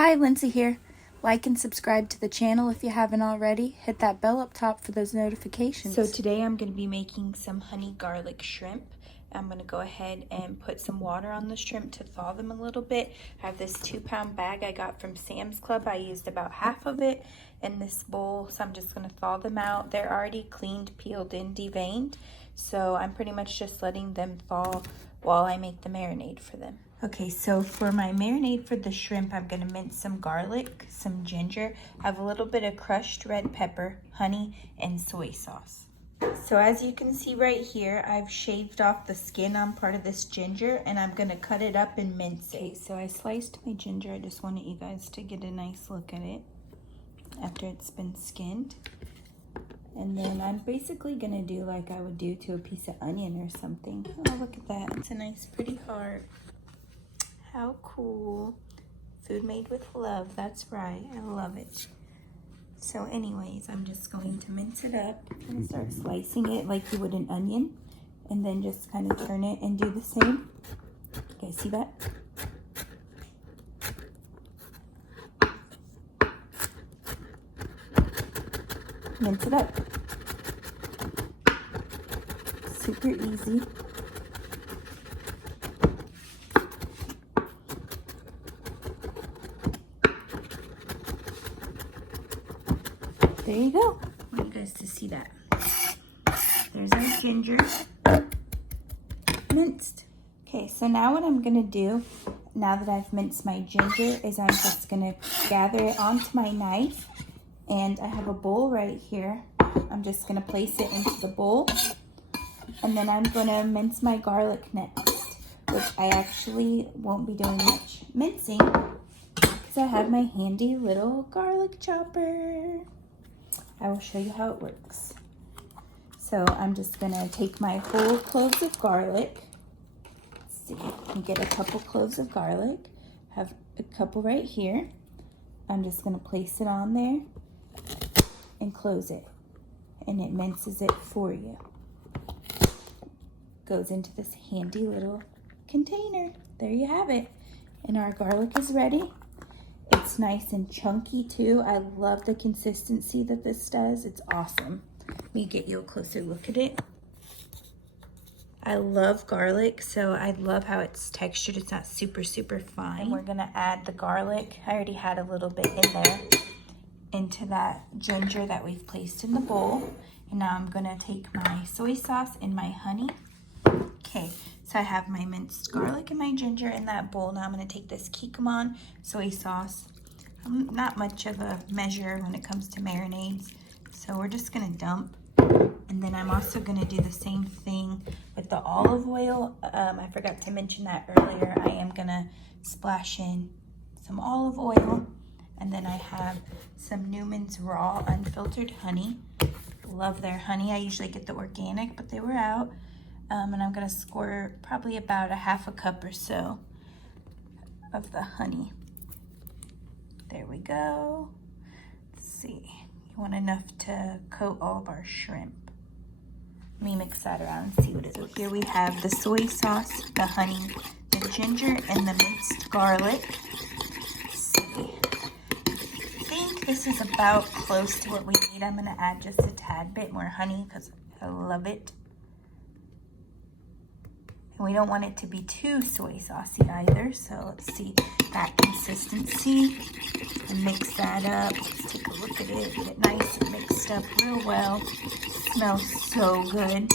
Hi, Lindsay here. Like and subscribe to the channel if you haven't already. Hit that bell up top for those notifications. So today I'm going to be making some honey garlic shrimp. I'm going to go ahead and put some water on the shrimp to thaw them a little bit. I have this 2-pound bag I got from Sam's Club. I used about half of it in this bowl, so I'm just going to thaw them out. They're already cleaned, peeled, and deveined, so I'm pretty much just letting them thaw while I make the marinade for them. Okay, so for my marinade for the shrimp, I'm going to mince some garlic, some ginger. I have a little bit of crushed red pepper, honey, and soy sauce. So as you can see right here, I've shaved off the skin on part of this ginger, and I'm going to cut it up and mince it. Okay, so I sliced my ginger. I just wanted you guys to get a nice look at it after it's been skinned. And then I'm basically going to do like I would do to a piece of onion or something. Oh, look at that. It's a nice pretty heart. How cool. Food made with love. That's right. I love it. So anyways, I'm just going to mince it up and start slicing it like you would an onion. And then just kind of turn it and do the same. You guys see that? Mince it up. Super easy. There you go. I want you guys to see that. There's our ginger minced. Okay, so now what I'm gonna do, now that I've minced my ginger, is I'm just gonna gather it onto my knife. And I have a bowl right here. I'm just gonna place it into the bowl. And then I'm gonna mince my garlic next, which I actually won't be doing much mincing because I have my handy little garlic chopper. I will show you how it works. So I'm just gonna take my whole cloves of garlic. Let's see, I can get a couple cloves of garlic. Have a couple right here. I'm just gonna place it on there and close it. And it minces it for you. Goes into this handy little container. There you have it. And our garlic is ready. It's nice and chunky too. I love the consistency that this does. It's awesome. Let me get you a closer look at it. I love garlic, so I love how it's textured. It's not super fine. And we're gonna add the garlic. I already had a little bit in there into that ginger that we've placed in the bowl. And now I'm gonna take my soy sauce and my honey. Okay, so I have my minced garlic and my ginger in that bowl. Now I'm going to take this kikkoman soy sauce. I'm not much of a measure when it comes to marinades, so we're just going to dump. And then I'm also going to do the same thing with the olive oil. I forgot to mention that earlier. I am going to splash in some olive oil. And then I have some Newman's Raw Unfiltered Honey. Love their honey. I usually get the organic, but they were out. And I'm gonna squirt probably about a half a cup or so of the honey. There we go. Let's see, you want enough to coat all of our shrimp. Let me mix that around and see what it is. So here we have the soy sauce, the honey, the ginger, and the minced garlic. Let's see. I think this is about close to what we need. I'm gonna add just a tad bit more honey because I love it. And we don't want it to be too soy saucy either. So let's see that consistency and mix that up. Let's take a look at it. Get it nice and mixed up real well. Smells so good.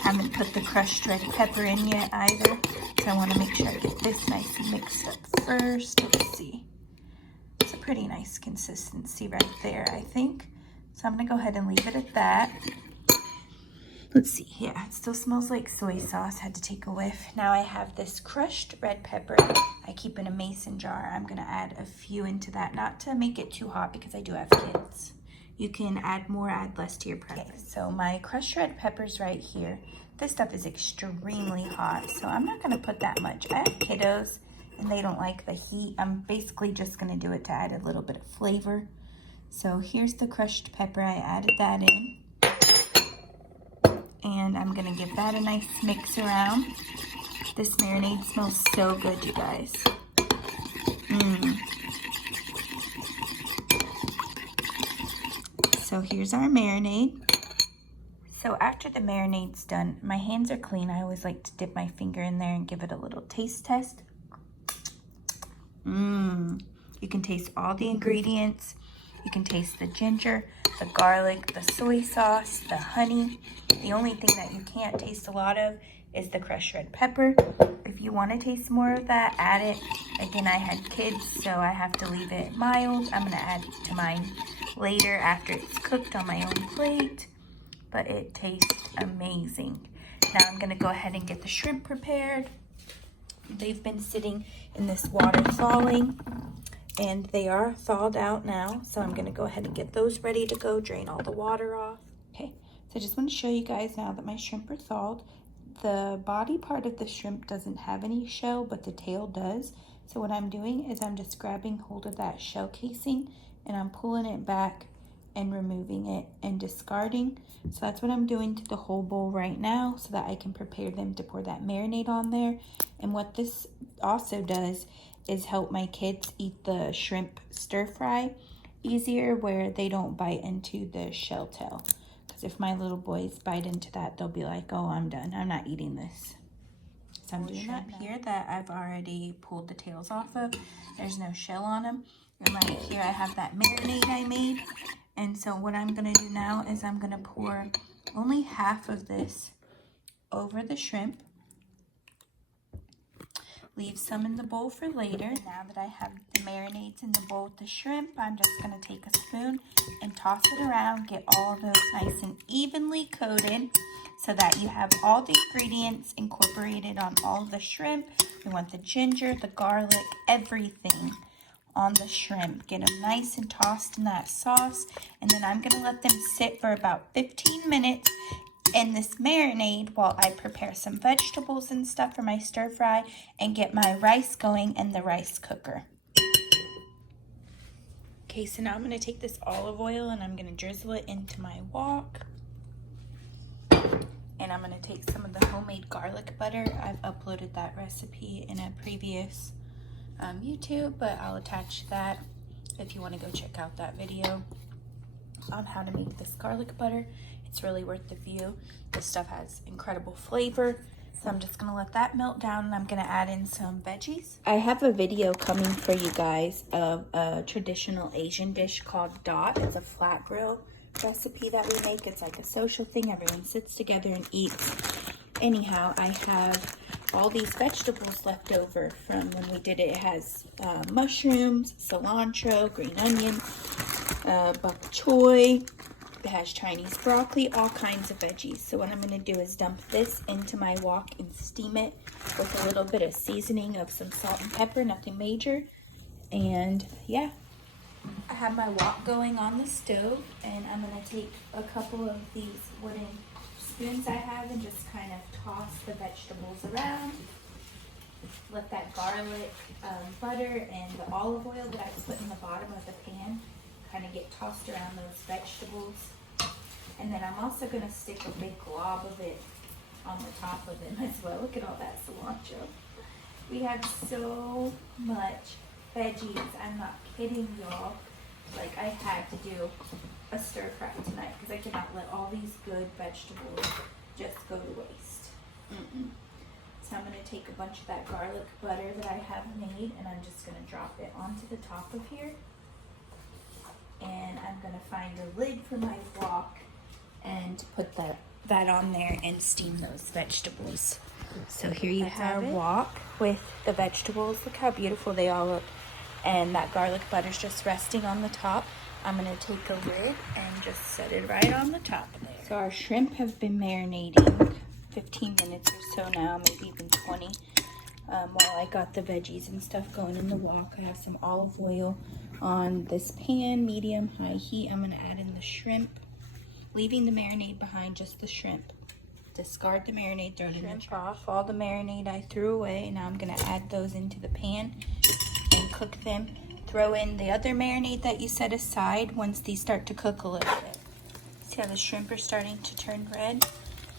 Haven't put the crushed red pepper in yet either. So I want to make sure I get this nice and mixed up first. Let's see. It's a pretty nice consistency right there, I think. So I'm going to go ahead and leave it at that. Let's see, yeah, it still smells like soy sauce. Had to take a whiff. Now I have this crushed red pepper I keep in a mason jar. I'm gonna add a few into that, not to make it too hot because I do have kids. You can add more, add less to your preference. Okay, so my crushed red pepper's right here. This stuff is extremely hot, so I'm not gonna put that much. I have kiddos and they don't like the heat. I'm basically just gonna do it to add a little bit of flavor. So here's the crushed pepper. I added that in. And I'm gonna give that a nice mix around. This marinade smells so good, you guys. So here's our marinade. So after the marinade's done, my hands are clean. I always like to dip my finger in there and give it a little taste test. You can taste all the ingredients. You can taste the ginger, the garlic, the soy sauce, the honey. The only thing that you can't taste a lot of is the crushed red pepper. If you want to taste more of that, add it. Again, I had kids, so I have to leave it mild. I'm going to add to mine later after it's cooked on my own plate. But it tastes amazing. Now I'm going to go ahead and get the shrimp prepared. They've been sitting in this water thawing, and they are thawed out now. So I'm going to go ahead and get those ready to go, drain all the water off. Okay, so I just want to show you guys now that my shrimp are thawed. The body part of the shrimp doesn't have any shell, but the tail does. So what I'm doing is I'm just grabbing hold of that shell casing, and I'm pulling it back and removing it and discarding. So that's what I'm doing to the whole bowl right now, so that I can prepare them to pour that marinade on there. And what this also does is help my kids eat the shrimp stir fry easier, where they don't bite into the shell tail. Because if my little boys bite into that, they'll be like, oh, I'm done, I'm not eating this. So I'm doing that here that I've already pulled the tails off of. There's no shell on them. And right here I have that marinade I made. And so what I'm going to do now is I'm going to pour only half of this over the shrimp. Leave some in the bowl for later. Now that I have the marinades in the bowl with the shrimp, I'm just going to take a spoon and toss it around, get all of those nice and evenly coated so that you have all the ingredients incorporated on all of the shrimp. We want the ginger, the garlic, everything on the shrimp. Get them nice and tossed in that sauce, and then I'm going to let them sit for about 15 minutes in this marinade while I prepare some vegetables and stuff for my stir fry and get my rice going in the rice cooker. Okay, so now I'm going to take this olive oil and I'm going to drizzle it into my wok. And I'm going to take some of the homemade garlic butter. I've uploaded that recipe in a previous YouTube, but I'll attach that if you want to go check out that video on how to make this garlic butter. It's really worth the view. This stuff has incredible flavor. So I'm just going to let that melt down, and I'm going to add in some veggies. I have a video coming for you guys of a traditional Asian dish called dot. It's a flat grill recipe that we make. It's like a social thing. Everyone sits together and eats. Anyhow, I have all these vegetables left over from when we did it. It has mushrooms, cilantro, green onion, bok choy. It has Chinese broccoli, all kinds of veggies. So what I'm going to do is dump this into my wok and steam it with a little bit of seasoning of some salt and pepper, nothing major. And yeah, I have my wok going on the stove, and I'm going to take a couple of these wooden spoons I have and just kind of toss the vegetables around. Let that garlic, butter, and the olive oil that I put in the bottom of the pan kind of get tossed around those vegetables. And then I'm also going to stick a big glob of it on the top of them as well. Look at all that cilantro. We have so much veggies. I'm not kidding, y'all. Like, I had to do a stir fry tonight because I cannot let all these good vegetables just go to waste. So I'm going to take a bunch of that garlic butter that I have made, and I'm just going to drop it onto the top of here. And I'm going to find a lid for my wok and put that on there and steam those vegetables. So here you have our wok with the vegetables. Look how beautiful they all look. And that garlic butter's just resting on the top. I'm going to take a lid and just set it right on the top of there. So our shrimp have been marinating 15 minutes or so now, maybe even 20. While I got the veggies and stuff going in the wok, I have some olive oil on this pan, medium, high heat. I'm going to add in the shrimp, leaving the marinade behind, just the shrimp. Discard the marinade, throw it in the trash. Off all the marinade I threw away. Now I'm going to add those into the pan and cook them. Throw in the other marinade that you set aside once these start to cook a little bit. See how the shrimp are starting to turn red?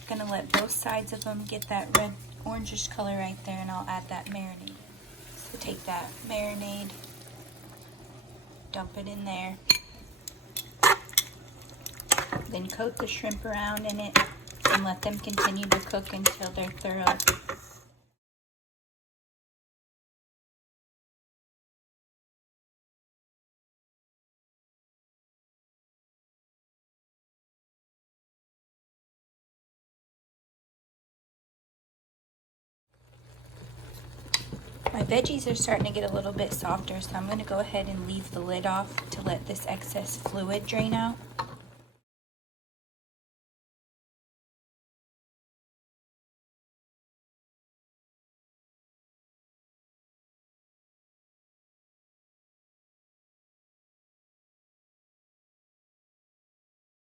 I'm going to let both sides of them get that red orangish color right there, and I'll add that marinade. So take that marinade, dump it in there, Then coat the shrimp around in it and let them continue to cook until they're thorough. My veggies are starting to get a little bit softer, so I'm going to go ahead and leave the lid off to let this excess fluid drain out.